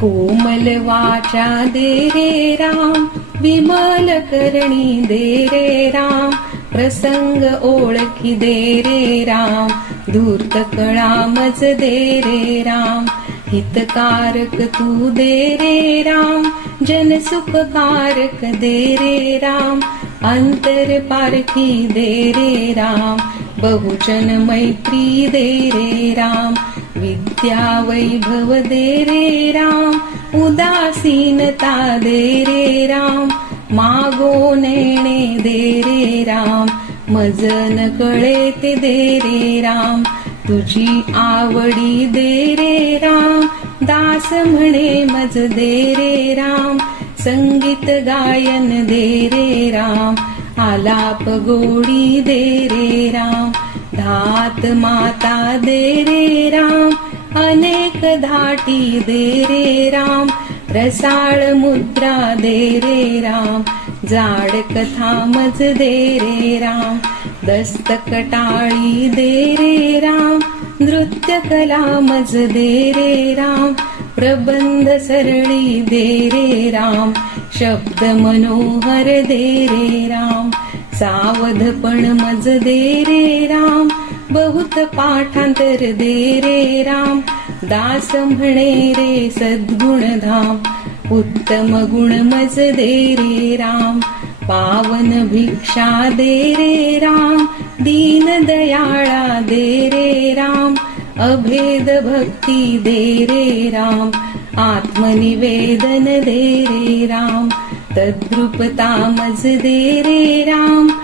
कोमल वाचा दे रे राम विमल करणी दे रे राम प्रसंग ओळखी दे रे राम धूर्त कळा मज दे रे राम हितकारक तू दे रे राम जन सुखकारक दे रे राम अंतर पारखी दे रे राम बहुजन मैत्री दे रे राम विद्या वैभव दे रे राम उदासीनता दे रे राम मागो नेणे दे रे राम मजन कळे ते दे रे राम तुझी आवडी दे रे राम दास म्हणे मज दे रे राम संगीत गायन दे रे राम आलाप गोडी दे रे राम हात माता दे रे राम अनेक धाटी दे रे राम रसाळ मुद्रा दे रे राम जाड कथा मज दे रे राम दस्तकटाळी दे रे राम नृत्य कला मज दे रे राम प्रबंध सरळी दे रे राम शब्द मनोहर दे रे राम सावधपण मज दे रे राम बहुत पाठांतर दे रे राम. दास म्हणे रे सद्गुण धाम. उत्तम गुण मज दे रे राम. पावन भिक्षा दे रे राम. दीन दयाळा दे रे राम. अभेद भक्ती दे रे राम. आत्मनिवेदन दे रे राम. तद्रुपता मज दे रे राम.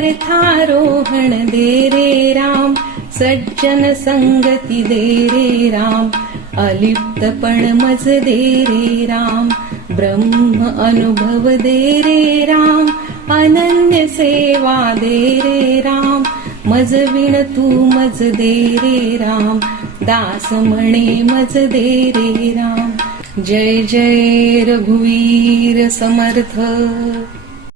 अर्थारोहण दे रे राम सज्जन संगती दे रे राम अलिप्तपण मज दे रे राम ब्रह्म अनुभव दे रे राम अनन्य सेवा दे रे राम मज विण तू मज दे रे राम दास म्हणे मज दे रे राम जय जय रघुवीर समर्थ